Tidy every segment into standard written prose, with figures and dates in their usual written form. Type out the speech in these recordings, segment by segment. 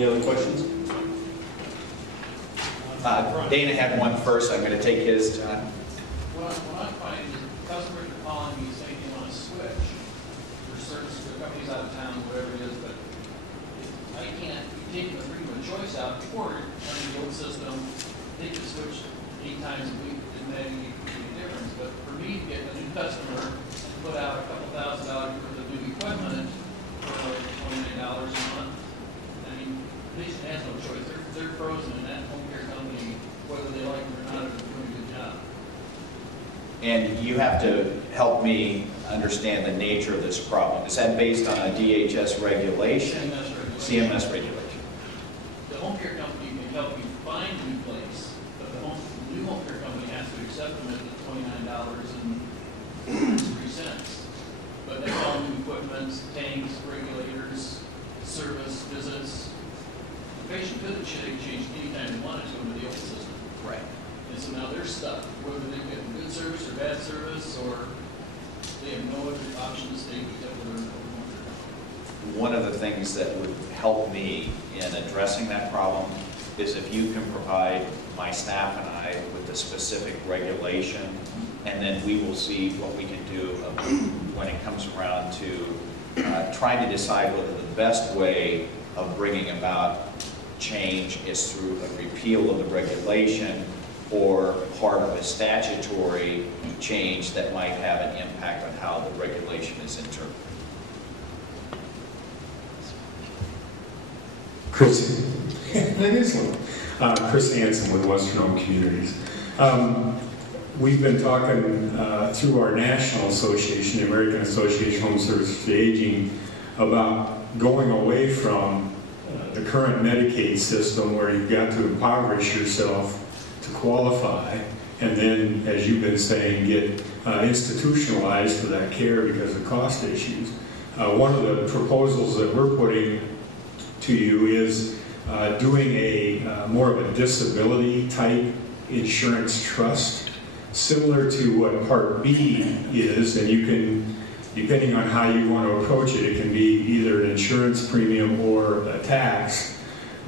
Any other questions? Dana had one first. I'm going to take his, John. What I'm finding is customers are calling me saying they want to switch for service to companies out of town, whatever it is, but I can't be taking the freedom of choice out before under the old system. They can switch 8 times a week. It may make a difference, but for me to get a new customer and put out a couple $1,000s worth of new equipment for like $29 a month, I mean, the patient has no choice. They're frozen in that home care company, whether they like it or not, are doing a good job. And you have to help me understand the nature of this problem. Is that based on a DHS regulation? CMS regulation. The home care company can help you find a new place, but the new home care company has to accept them at the $29.03. But they all new equipment, tanks, regulators, service, visits. The patient could have changed anytime they wanted to under the old system. Right. And so now they're stuck, whether they get good service or bad service, or they have no other option to stay except for their home care company. One of the things that would help me in addressing that problem is if you can provide my staff and I with the specific regulation, and then we will see what we can do when it comes around to trying to decide whether the best way of bringing about change is through a repeal of the regulation or part of a statutory change that might have an impact on how the regulation is interpreted. Chris, that is one. Chris Hansen with Western Home Communities. We've been talking through our national association, the American Association of Home Services for the Aging, about going away from the current Medicaid system where you've got to impoverish yourself to qualify, and then, as you've been saying, get institutionalized for that care because of cost issues. One of the proposals that we're putting to you is doing a more of a disability type insurance trust, similar to what Part B is, and you can, depending on how you want to approach it, it can be either an insurance premium or a tax,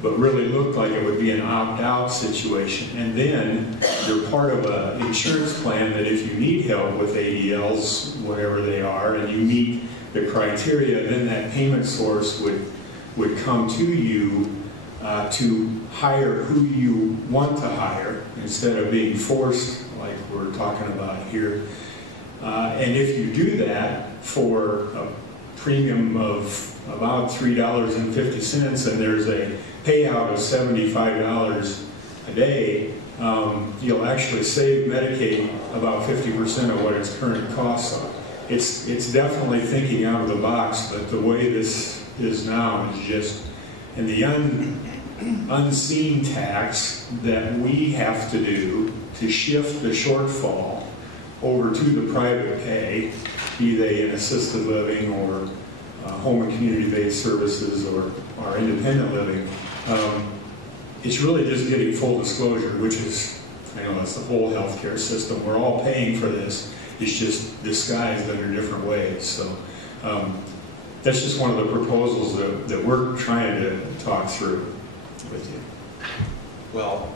but really looked like it would be an opt-out situation. And then you're part of an insurance plan that if you need help with ADLs, whatever they are, and you meet the criteria, then that payment source would come to you to hire who you want to hire instead of being forced like we're talking about here. And if you do that for a premium of about $3.50 and there's a payout of $75 a day, you'll actually save Medicaid about 50% of what its current costs are. It's definitely thinking out of the box, but the way this is now is just, and the unseen tax that we have to do to shift the shortfall over to the private pay, be they in assisted living or home and community-based services or independent living. It's really just getting full disclosure, which is, I know that's the whole healthcare system. We're all paying for this. It's just disguised under different ways. So that's just one of the proposals that we're trying to talk through with you. Well,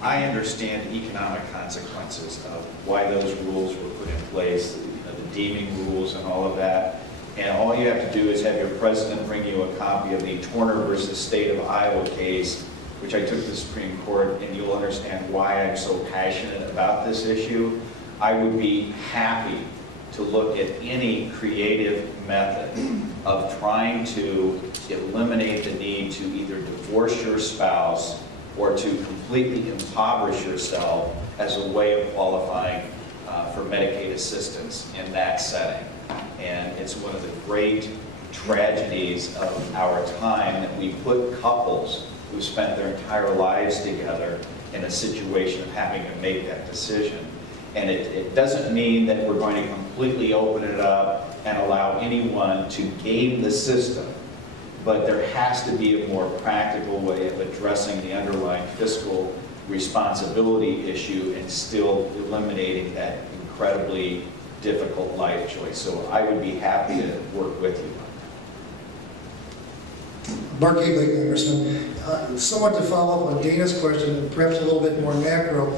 I understand the economic consequences of why those rules were put in place, the deeming rules and all of that. And all you have to do is have your president bring you a copy of the Turner versus State of Iowa case, which I took to the Supreme Court, and you'll understand why I'm so passionate about this issue. I would be happy to look at any creative method of trying to eliminate the need to either divorce your spouse or to completely impoverish yourself as a way of qualifying for Medicaid assistance in that setting. And it's one of the great tragedies of our time that we put couples who spent their entire lives together in a situation of having to make that decision. And it doesn't mean that we're going to completely open it up and allow anyone to game the system, but there has to be a more practical way of addressing the underlying fiscal responsibility issue and still eliminating that incredibly difficult life choice. So I would be happy to work with you on Mark Eagley, Congressman. Somewhat to follow up on Dana's question, and perhaps a little bit more macro,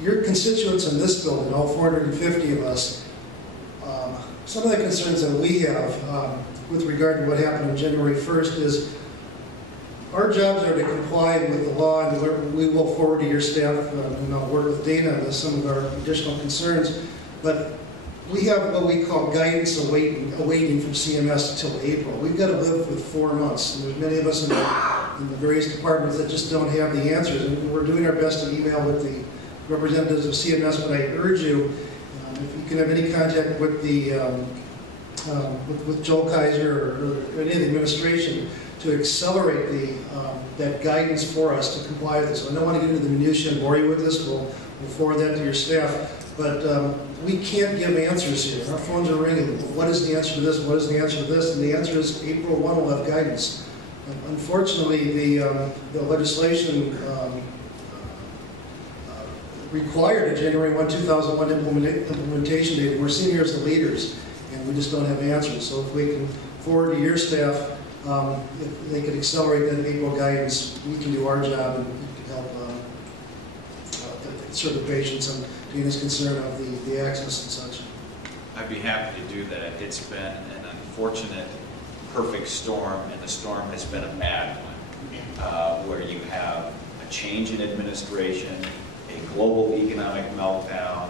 your constituents in this building, all 450 of us, some of the concerns that we have with regard to what happened on January 1st is our jobs are to comply with the law, and we will forward to your staff, and I'll work with Dana on some of our additional concerns, but we have what we call guidance awaiting from CMS until April. We've got to live with 4 months, and there's many of us in the various departments that just don't have the answers, and we're doing our best to email with the representatives of CMS, but I urge you, if you can have any contact with the with Joel Kaiser or any of the administration to accelerate that guidance for us to comply with this. I don't want to get into the minutiae and bore you with this. We'll forward that to your staff. But we can't give answers here. Our phones are ringing. What is the answer to this? What is the answer to this? And the answer is April 1 will have guidance. Unfortunately, the legislation required a January 1, 2001 implementation date. And we're sitting here as the leaders, and we just don't have answers. So if we can forward to your staff, if they could accelerate that April guidance, we can do our job and we can help serve the patients and Dana's concern of the access and such. I'd be happy to do that. It's been an unfortunate perfect storm, and the storm has been a bad one, where you have a change in administration, a global economic meltdown,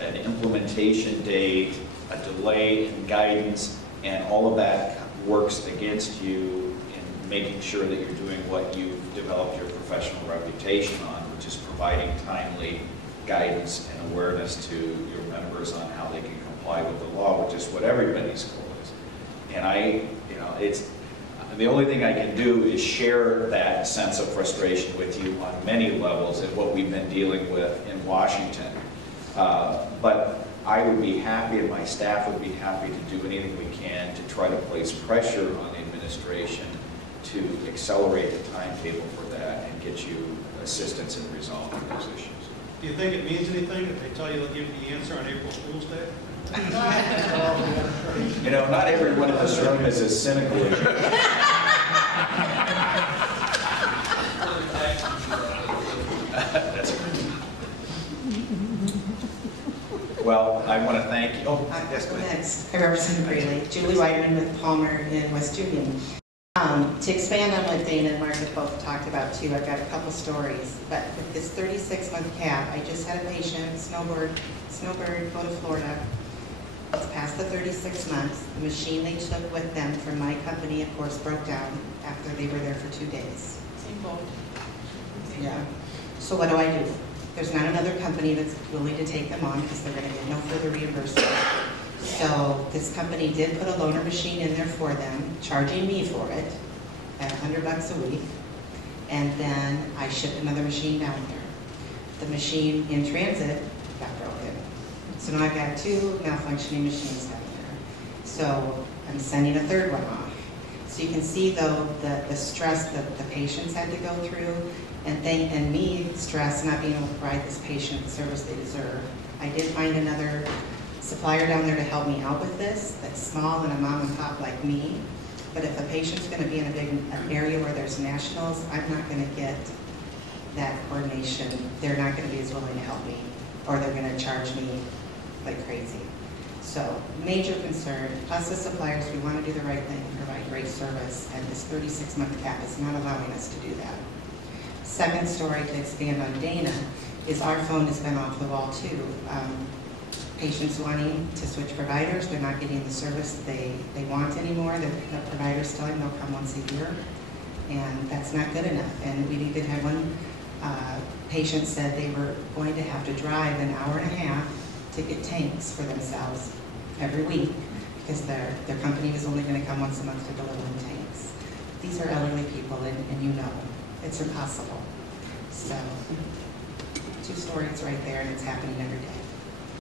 an implementation date, a delay in guidance, and all of that works against you in making sure that you're doing what you've developed your professional reputation on, which is providing timely guidance and awareness to your members on how they can comply with the law, which is what everybody's goal is. And it's the only thing I can do is share that sense of frustration with you on many levels and what we've been dealing with in Washington. But I would be happy, and my staff would be happy to do anything we can to try to place pressure on the administration to accelerate the timetable for that and get you assistance in resolving those issues. Do you think it means anything if they tell you they'll give you the answer on April Fool's Day? You know, not everyone in this room is as cynical as you. That's great. Well, I want to thank you. Oh, yes, go ahead. Next, I represent Braley, Julie Whiteman with Palmer in West Union. To expand on what Dana and Mark have both talked about too, I've got a couple stories. But with this 36-month cap, I just had a patient, snowbird, go to Florida. It's past the 36 months. The machine they took with them from my company, of course, broke down after they were there for 2 days. Same boat. Yeah. So what do? There's not another company that's willing to take them on because they're going to get no further reimbursement. So this company did put a loaner machine in there for them, charging me for it at $100 a week. And then I shipped another machine down there. The machine in transit got broken. So now I've got 2 malfunctioning machines down there. So I'm sending a third one off. So you can see though the stress that the patients had to go through, and me stress not being able to provide this patient the service they deserve. I did find another supplier down there to help me out with this that's small and a mom and pop like me. But if a patient's going to be in an area where there's nationals, I'm not going to get that coordination. They're not going to be as willing to help me, or they're going to charge me like crazy. So major concern. Us as suppliers, we want to do the right thing and provide great service, and this 36-month cap is not allowing us to do that. Second story to expand on Dana is our phone has been off the wall too. Patients wanting to switch providers, they're not getting the service they want anymore. The providers tell them they'll come once a year, and that's not good enough. And we even had one patient said they were going to have to drive an hour and a half to get tanks for themselves every week because their company was only going to come once a month to deliver them tanks. These are elderly people, and you know, it's impossible. So 2 stories right there, and it's happening every day.